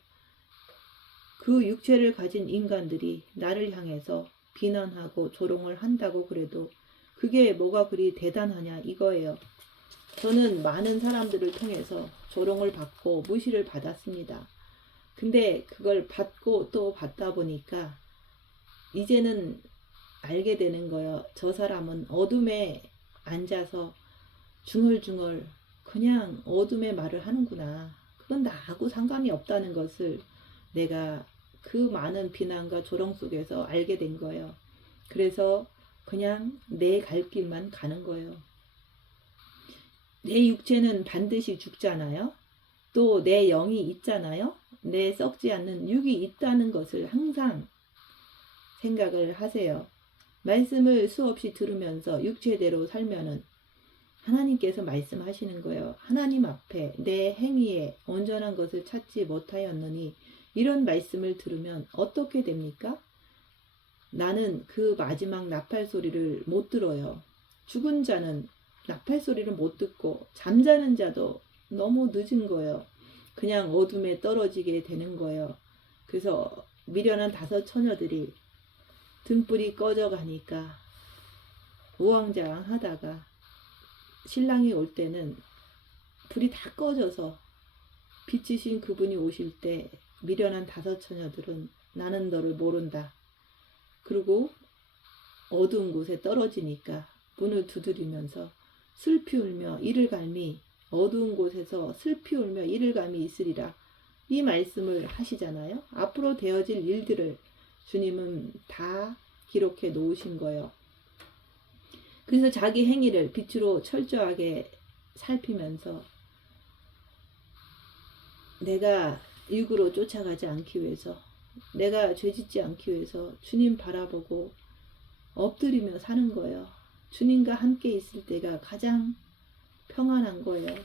그 육체를 가진 인간들이 나를 향해서 비난하고 조롱을 한다고 그래도 그게 뭐가 그리 대단하냐 이거예요. 저는 많은 사람들을 통해서 조롱을 받고 무시를 받았습니다. 근데 그걸 받고 또 받다 보니까 이제는 알게 되는 거예요. 저 사람은 어둠에 앉아서 중얼중얼 그냥 어둠의 말을 하는구나. 그건 나하고 상관이 없다는 것을 내가 그 많은 비난과 조롱 속에서 알게 된 거예요. 그래서 그냥 내 갈 길만 가는 거예요. 내 육체는 반드시 죽잖아요. 또 내 영이 있잖아요. 내 썩지 않는 육이 있다는 것을 항상 생각을 하세요. 말씀을 수없이 들으면서 육체대로 살면은 하나님께서 말씀하시는 거예요. 하나님 앞에 내 행위에 온전한 것을 찾지 못하였느니 이런 말씀을 들으면 어떻게 됩니까? 나는 그 마지막 나팔 소리를 못 들어요. 죽은 자는 나팔 소리를 못 듣고 잠자는 자도 너무 늦은 거예요. 그냥 어둠에 떨어지게 되는 거예요. 그래서 미련한 5 처녀들이 등불이 꺼져가니까 우왕좌왕 하다가 신랑이 올 때는 불이 다 꺼져서 빛이신 그분이 오실 때 미련한 5 처녀들은 나는 너를 모른다. 그리고 어두운 곳에 떨어지니까 문을 두드리면서 슬피 울며 이를 갈미 어두운 곳에서 슬피 울며 이를 갈미 있으리라. 이 말씀을 하시잖아요. 앞으로 되어질 일들을 주님은 다 기록해 놓으신 거예요. 그래서 자기 행위를 빛으로 철저하게 살피면서 내가 육으로 쫓아가지 않기 위해서, 내가 죄짓지 않기 위해서 주님 바라보고 엎드리며 사는 거예요. 주님과 함께 있을 때가 가장 평안한 거예요.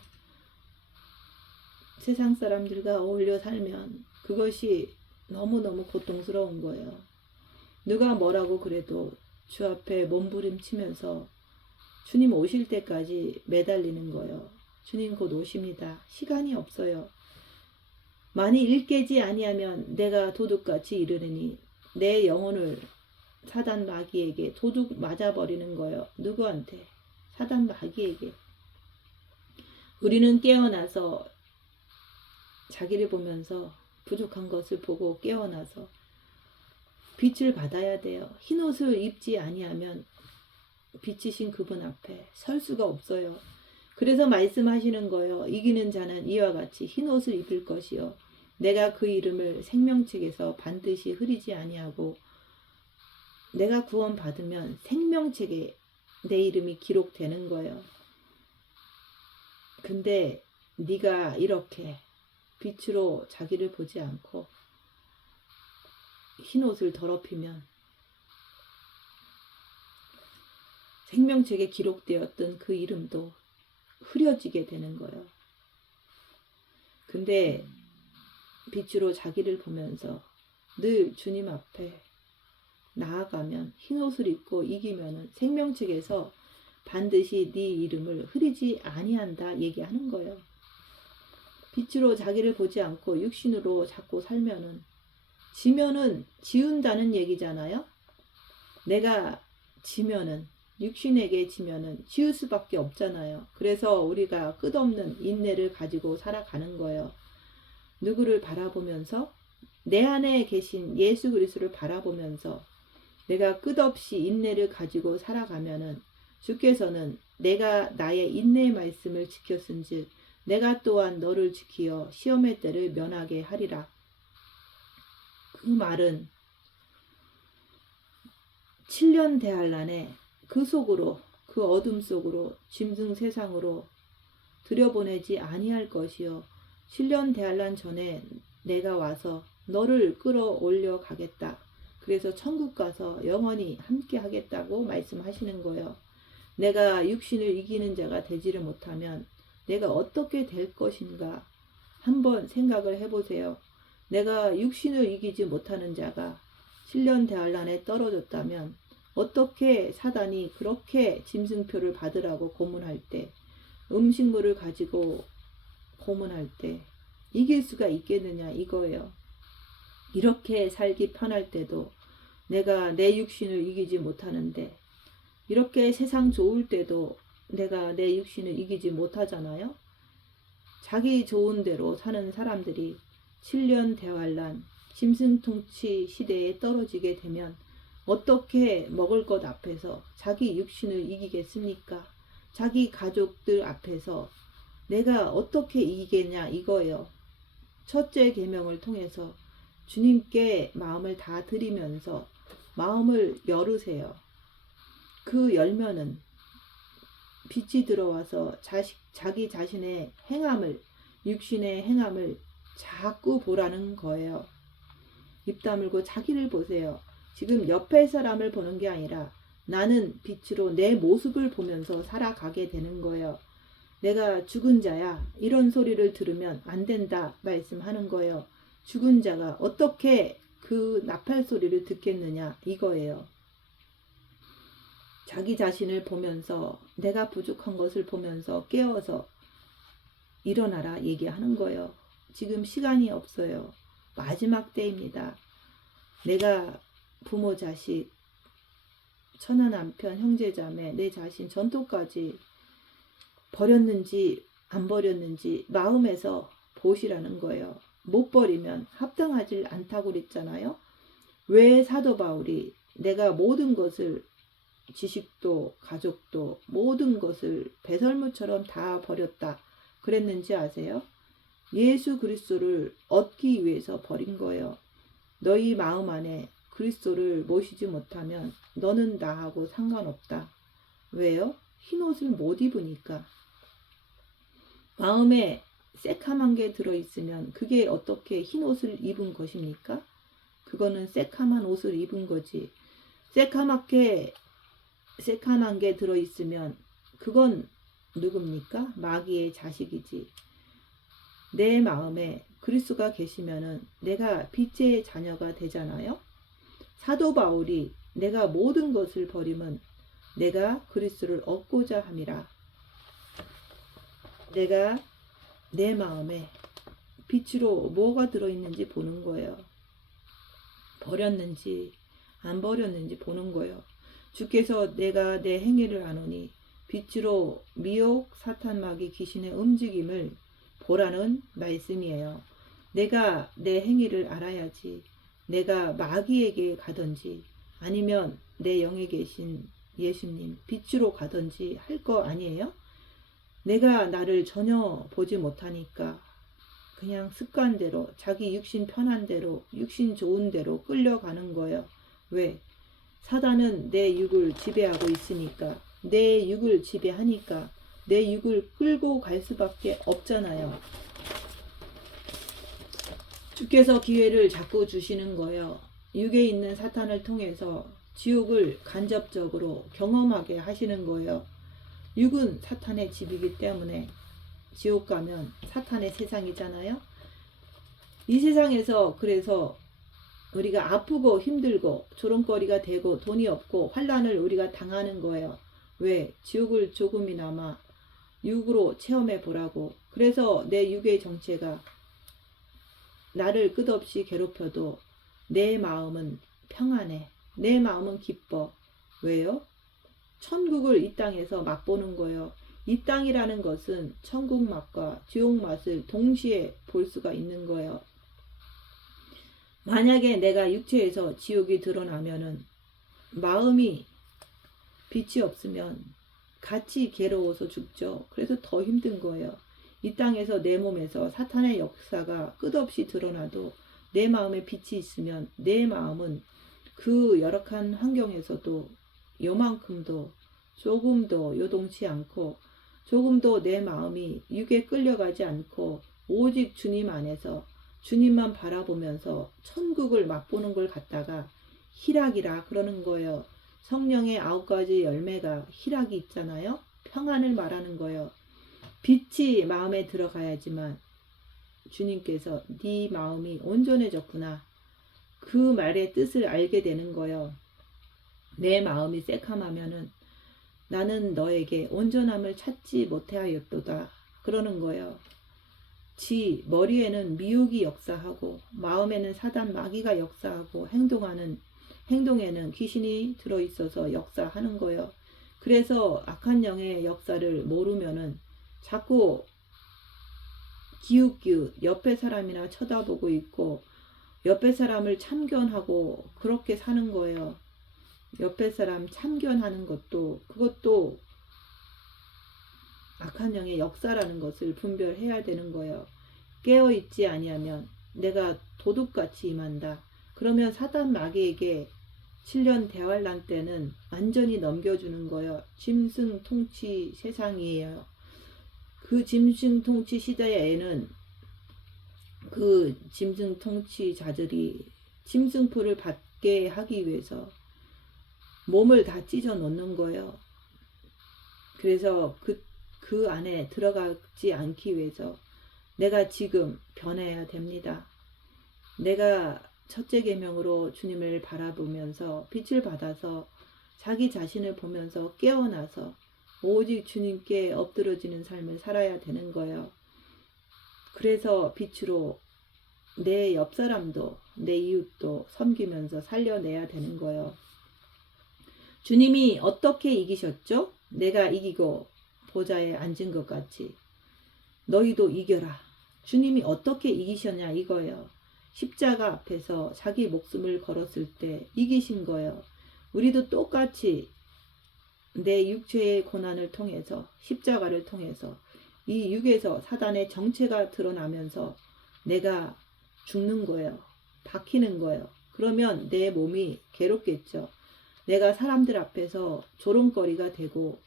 세상 사람들과 어울려 살면 그것이 너무너무 고통스러운 거예요. 누가 뭐라고 그래도 주 앞에 몸부림치면서 주님 오실 때까지 매달리는 거예요. 주님 곧 오십니다. 시간이 없어요. 만일 일 깨지 아니하면 내가 도둑같이 이르느니 내 영혼을 사단 마귀에게 도둑 맞아버리는 거예요. 누구한테? 사단 마귀에게. 우리는 깨어나서 자기를 보면서 부족한 것을 보고 깨어나서 빛을 받아야 돼요. 흰 옷을 입지 아니하면 빛이신 그분 앞에 설 수가 없어요. 그래서 말씀하시는 거예요. 이기는 자는 이와 같이 흰 옷을 입을 것이요. 내가 그 이름을 생명책에서 반드시 흐리지 아니하고 내가 구원 받으면 생명책에 내 이름이 기록되는 거예요. 근데 네가 이렇게 빛으로 자기를 보지 않고 흰 옷을 더럽히면 생명책에 기록되었던 그 이름도 흐려지게 되는 거예요. 근데 빛으로 자기를 보면서 늘 주님 앞에 나아가면 흰옷을 입고 이기면은 생명책에서 반드시 네 이름을 흐리지 아니한다 얘기하는 거예요. 빛으로 자기를 보지 않고 육신으로 자꾸 살면은 지면은 지운다는 얘기잖아요. 내가 지면은 육신에게 지면은 지을 수밖에 없잖아요. 그래서 우리가 끝없는 인내를 가지고 살아가는 거예요. 누구를 바라보면서 내 안에 계신 예수 그리스도를 바라보면서 내가 끝없이 인내를 가지고 살아가면은 주께서는 내가 나의 인내의 말씀을 지켰은즉 내가 또한 너를 지키어 시험의 때를 면하게 하리라. 그 말은 7년 대환란에 그 속으로 그 어둠 속으로 짐승 세상으로 들여보내지 아니할 것이요 7년 대환란 전에 내가 와서 너를 끌어올려 가겠다. 그래서 천국 가서 영원히 함께 하겠다고 말씀하시는 거예요. 내가 육신을 이기는 자가 되지를 못하면 내가 어떻게 될 것인가 한번 생각을 해보세요. 내가 육신을 이기지 못하는 자가 7년 대환란에 떨어졌다면 어떻게 사단이 그렇게 짐승표를 받으라고 고문할 때 음식물을 가지고 고문할 때 이길 수가 있겠느냐 이거예요. 이렇게 살기 편할 때도 내가 내 육신을 이기지 못하는데 이렇게 세상 좋을 때도 내가 내 육신을 이기지 못하잖아요. 자기 좋은 대로 사는 사람들이 7년 대환란 짐승통치 시대에 떨어지게 되면 어떻게 먹을 것 앞에서 자기 육신을 이기겠습니까? 자기 가족들 앞에서 내가 어떻게 이기겠냐 이거예요. 첫째 계명을 통해서 주님께 마음을 다 드리면서 마음을 열으세요. 그 열면은 빛이 들어와서 자기 자신의 행함을 육신의 행함을 자꾸 보라는 거예요. 입 다물고 자기를 보세요. 지금 옆에 사람을 보는 게 아니라 나는 빛으로 내 모습을 보면서 살아가게 되는 거예요. 내가 죽은 자야 이런 소리를 들으면 안 된다 말씀하는 거예요. 죽은 자가 어떻게 그 나팔 소리를 듣겠느냐 이거예요. 자기 자신을 보면서 내가 부족한 것을 보면서 깨어서 일어나라 얘기하는 거예요. 지금 시간이 없어요. 마지막 때입니다. 내가 부모 자식 처나 남편 형제자매 내 자신 전토까지 버렸는지 안 버렸는지 마음에서 보시라는 거예요. 못 버리면 합당하지 않다고 그랬잖아요. 왜 사도 바울이 내가 모든 것을 지식도 가족도 모든 것을 배설물처럼 다 버렸다 그랬는지 아세요? 예수 그리스도를 얻기 위해서 버린 거예요. 너희 마음 안에 그리스도를 모시지 못하면 너는 나하고 상관없다. 왜요? 흰옷을 못 입으니까. 마음에 새카만 게 들어있으면 그게 어떻게 흰옷을 입은 것입니까? 그거는 새카만 옷을 입은 거지. 새카만 게 들어있으면 그건 누굽니까? 마귀의 자식이지. 내 마음에 그리스도가 계시면은 내가 빛의 자녀가 되잖아요. 사도 바울이 내가 모든 것을 버리면 내가 그리스도를 얻고자 함이라. 내가 내 마음에 빛으로 뭐가 들어있는지 보는 거예요. 버렸는지 안 버렸는지 보는 거예요. 주께서 내가 내 행위를 아노니 빛으로 미혹 사탄마귀 귀신의 움직임을 보라는 말씀이에요. 내가 내 행위를 알아야지. 내가 마귀에게 가든지 아니면 내 영에 계신 예수님 빛으로 가든지 할 거 아니에요? 내가 나를 전혀 보지 못하니까 그냥 습관대로 자기 육신 편한 대로 육신 좋은 대로 끌려가는 거예요. 왜? 사단은 내 육을 지배하고 있으니까 내 육을 지배하니까 내 육을 끌고 갈 수밖에 없잖아요. 주께서 기회를 자꾸 주시는 거예요. 육에 있는 사탄을 통해서 지옥을 간접적으로 경험하게 하시는 거예요. 육은 사탄의 집이기 때문에 지옥 가면 사탄의 세상이잖아요. 이 세상에서 그래서 우리가 아프고 힘들고 조롱거리가 되고 돈이 없고 환난을 우리가 당하는 거예요. 왜? 지옥을 조금이나마 육으로 체험해 보라고. 그래서 내 육의 정체가 나를 끝없이 괴롭혀도 내 마음은 평안해. 내 마음은 기뻐. 왜요? 천국을 이 땅에서 맛보는 거예요. 이 땅이라는 것은 천국 맛과 지옥 맛을 동시에 볼 수가 있는 거예요. 만약에 내가 육체에서 지옥이 드러나면은 마음이 빛이 없으면 같이 괴로워서 죽죠. 그래서 더 힘든 거예요. 이 땅에서 내 몸에서 사탄의 역사가 끝없이 드러나도 내 마음에 빛이 있으면 내 마음은 그 열악한 환경에서도 요만큼도 조금도 요동치 않고 조금도 내 마음이 육에 끌려가지 않고 오직 주님 안에서 주님만 바라보면서 천국을 맛보는 걸 갖다가 희락이라 그러는 거예요. 성령의 9가지 열매가 희락이 있잖아요. 평안을 말하는 거예요. 빛이 마음에 들어가야지만 주님께서 네 마음이 온전해졌구나. 그 말의 뜻을 알게 되는 거예요. 내 마음이 새카마면은 나는 너에게 온전함을 찾지 못하였도다. 그러는 거예요. 지 머리에는 미혹이 역사하고 마음에는 사단 마귀가 역사하고 행동에는 귀신이 들어있어서 역사하는 거예요. 그래서 악한 영의 역사를 모르면은 자꾸 기웃기웃 옆에 사람이나 쳐다보고 있고 옆에 사람을 참견하고 그렇게 사는 거예요. 옆에 사람 참견하는 것도 그것도 악한 영의 역사라는 것을 분별해야 되는 거예요. 깨어있지 아니하면 내가 도둑같이 임한다. 그러면 사단 마귀에게 7년 대환란 때는 완전히 넘겨주는 거예요. 짐승 통치 세상이에요. 그 짐승 통치 시대에는 그 짐승 통치자들이 짐승표를 받게 하기 위해서 몸을 다 찢어 놓는 거예요. 그래서 그 안에 들어가지 않기 위해서 내가 지금 변해야 됩니다. 내가 첫째 계명으로 주님을 바라보면서 빛을 받아서 자기 자신을 보면서 깨어나서 오직 주님께 엎드러지는 삶을 살아야 되는 거예요. 그래서 빛으로 내 옆 사람도 내 이웃도 섬기면서 살려내야 되는 거예요. 주님이 어떻게 이기셨죠? 내가 이기고 보좌에 앉은 것 같이 너희도 이겨라. 주님이 어떻게 이기셨냐 이거예요. 십자가 앞에서 자기 목숨을 걸었을 때 이기신 거예요. 우리도 똑같이 내 육체의 고난을 통해서 십자가를 통해서 이 육에서 사단의 정체가 드러나면서 내가 죽는 거예요. 박히는 거예요. 그러면 내 몸이 괴롭겠죠. 내가 사람들 앞에서 조롱거리가 되고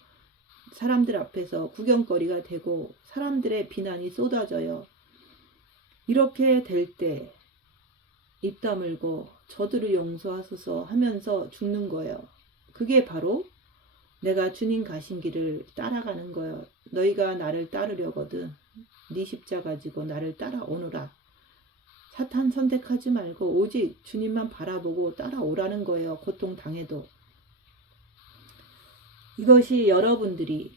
사람들 앞에서 구경거리가 되고 사람들의 비난이 쏟아져요. 이렇게 될 때 입 다물고 저들을 용서하소서 하면서 죽는 거예요. 그게 바로 내가 주님 가신 길을 따라가는 거예요. 너희가 나를 따르려거든 네 십자가 지고 나를 따라오너라. 사탄 선택하지 말고 오직 주님만 바라보고 따라오라는 거예요. 고통당해도. 이것이 여러분들이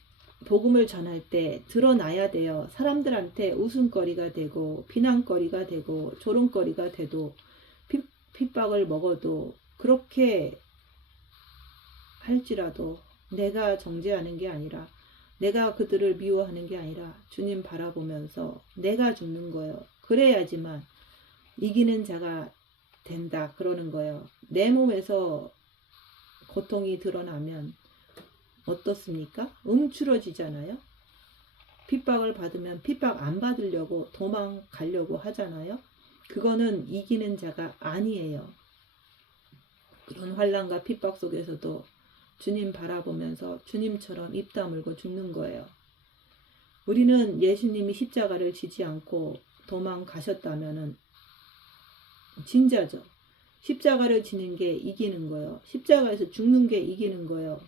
복음을 전할 때 드러나야 돼요. 사람들한테 웃음거리가 되고 비난거리가 되고 조롱거리가 돼도 핍박을 먹어도 그렇게 할지라도 내가 정죄하는 게 아니라 내가 그들을 미워하는 게 아니라 주님 바라보면서 내가 죽는 거예요. 그래야지만 이기는 자가 된다 그러는 거예요. 내 몸에서 고통이 드러나면 어떻습니까? 움츠러지잖아요. 핍박을 받으면 핍박 안 받으려고 도망가려고 하잖아요. 그거는 이기는 자가 아니에요. 그런 환난과 핍박 속에서도 주님 바라보면서 주님처럼 입 다물고 죽는 거예요. 우리는 예수님이 십자가를 지지 않고 도망가셨다면은 진짜죠. 십자가를 지는 게 이기는 거예요. 십자가에서 죽는 게 이기는 거예요.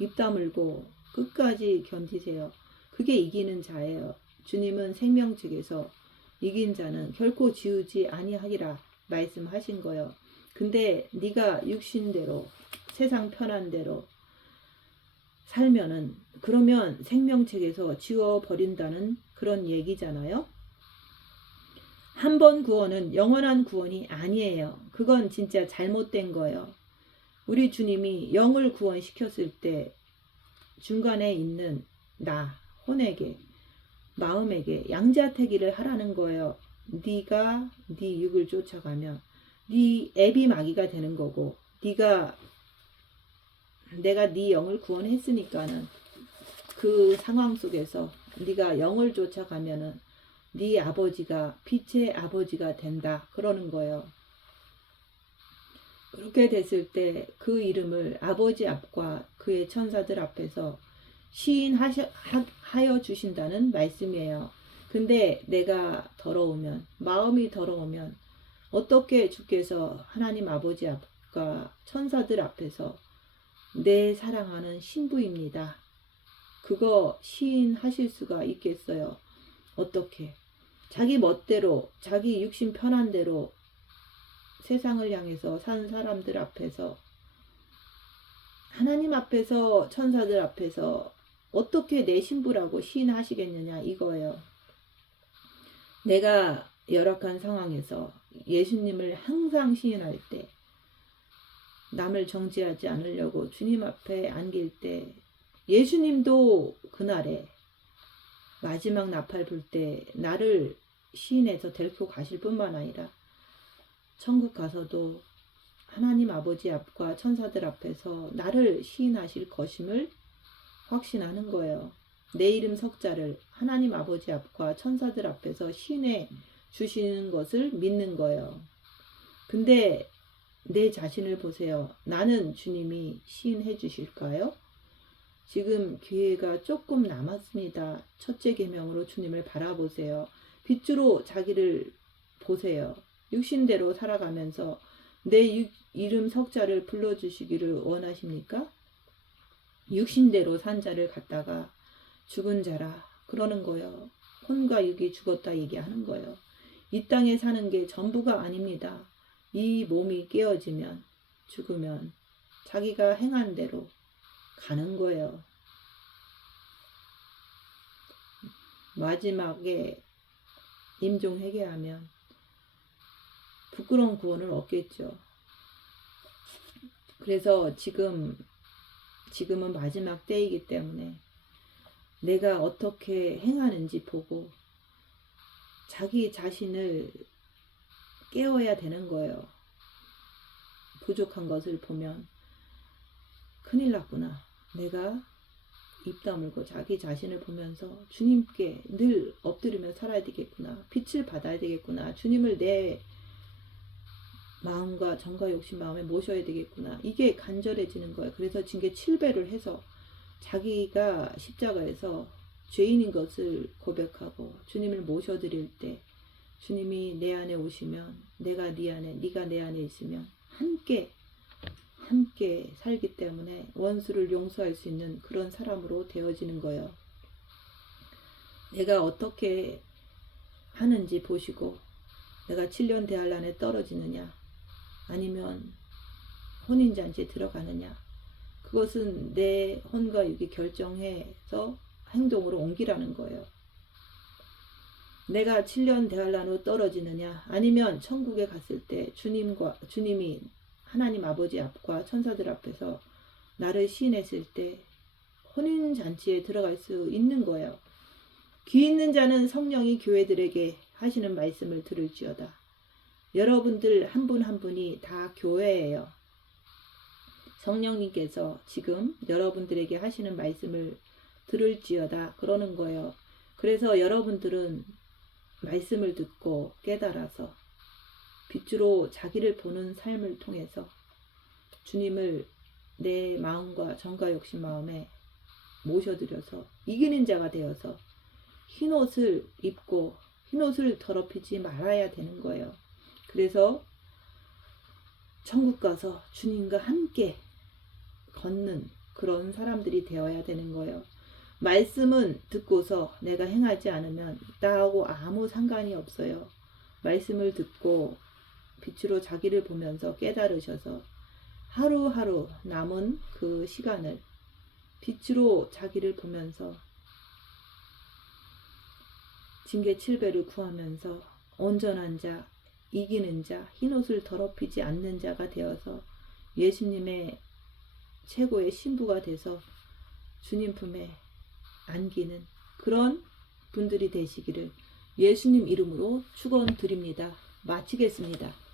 입 다물고 끝까지 견디세요. 그게 이기는 자예요. 주님은 생명책에서 이긴 자는 결코 지우지 아니하리라 말씀하신 거예요. 근데 네가 육신대로 세상 편한 대로 살면은 그러면 생명책에서 지워버린다는 그런 얘기잖아요. 한 번 구원은 영원한 구원이 아니에요. 그건 진짜 잘못된 거예요. 우리 주님이 영을 구원시켰을 때 중간에 있는 나, 혼에게, 마음에게 양자택일을 하라는 거예요. 네가 네 육을 쫓아가면 네 애비 마귀가 되는 거고, 내가 네 영을 구원했으니까는 그 상황 속에서 네가 영을 쫓아가면은 네 아버지가 빛의 아버지가 된다 그러는 거예요. 그렇게 됐을 때 그 이름을 아버지 앞과 그의 천사들 앞에서 시인하여 주신다는 말씀이에요. 근데 내가 더러우면, 마음이 더러우면 어떻게 주께서 하나님 아버지 앞과 천사들 앞에서 내 사랑하는 신부입니다, 그거 시인하실 수가 있겠어요? 어떻게? 자기 멋대로, 자기 육신 편한 대로 세상을 향해서 산 사람들 앞에서, 하나님 앞에서, 천사들 앞에서 어떻게 내 신부라고 시인하시겠느냐 이거예요. 내가 열악한 상황에서 예수님을 항상 시인할 때, 남을 정죄하지 않으려고 주님 앞에 안길 때, 예수님도 그날에 마지막 나팔 불 때 나를 시인해서 데리고 가실 뿐만 아니라 천국 가서도 하나님 아버지 앞과 천사들 앞에서 나를 시인하실 것임을 확신하는 거예요. 내 이름 석자를 하나님 아버지 앞과 천사들 앞에서 시인해 주시는 것을 믿는 거예요. 근데 내 자신을 보세요. 나는 주님이 시인해 주실까요? 지금 기회가 조금 남았습니다. 첫째 계명으로 주님을 바라보세요. 빛으로 자기를 보세요. 육신대로 살아가면서 내 이름 석자를 불러주시기를 원하십니까? 육신대로 산 자를 갖다가 죽은 자라 그러는 거예요. 혼과 육이 죽었다 얘기하는 거예요. 이 땅에 사는 게 전부가 아닙니다. 이 몸이 깨어지면, 죽으면 자기가 행한 대로 가는 거예요. 마지막에 임종회개하면 부끄러운 구원을 얻겠죠. 그래서 지금은 마지막 때이기 때문에 내가 어떻게 행하는지 보고 자기 자신을 깨워야 되는 거예요. 부족한 것을 보면 큰일 났구나. 내가 입 다물고 자기 자신을 보면서 주님께 늘 엎드리며 살아야 되겠구나. 빛을 받아야 되겠구나. 주님을 내 마음과 정과 욕심 마음에 모셔야 되겠구나. 이게 간절해지는 거예요. 그래서 징계 7배를 해서 자기가 십자가에서 죄인인 것을 고백하고 주님을 모셔드릴 때 주님이 내 안에 오시면 내가 네 안에, 네가 내 안에 있으면 함께 살기 때문에 원수를 용서할 수 있는 그런 사람으로 되어지는 거예요. 내가 어떻게 하는지 보시고 내가 7년 대환란에 떨어지느냐 아니면 혼인잔치에 들어가느냐, 그것은 내 혼과 육이 결정해서 행동으로 옮기라는 거예요. 내가 7년 대환란으로 떨어지느냐 아니면 천국에 갔을 때 주님이 하나님 아버지 앞과 천사들 앞에서 나를 시인했을 때 혼인잔치에 들어갈 수 있는 거예요. 귀 있는 자는 성령이 교회들에게 하시는 말씀을 들을지어다. 여러분들 한 분 한 분이 다 교회예요. 성령님께서 지금 여러분들에게 하시는 말씀을 들을지어다 그러는 거예요. 그래서 여러분들은 말씀을 듣고 깨달아서 빛으로 자기를 보는 삶을 통해서 주님을 내 마음과 정과 욕심 마음에 모셔드려서 이기는 자가 되어서 흰옷을 입고 흰옷을 더럽히지 말아야 되는 거예요. 그래서 천국 가서 주님과 함께 걷는 그런 사람들이 되어야 되는 거예요. 말씀은 듣고서 내가 행하지 않으면 나하고 아무 상관이 없어요. 말씀을 듣고 빛으로 자기를 보면서 깨달으셔서 하루하루 남은 그 시간을 빛으로 자기를 보면서 징계 7배를 구하면서 온전한 자, 이기는 자, 흰옷을 더럽히지 않는 자가 되어서 예수님의 최고의 신부가 돼서 주님 품에 안기는 그런 분들이 되시기를 예수님 이름으로 축원드립니다. 마치겠습니다.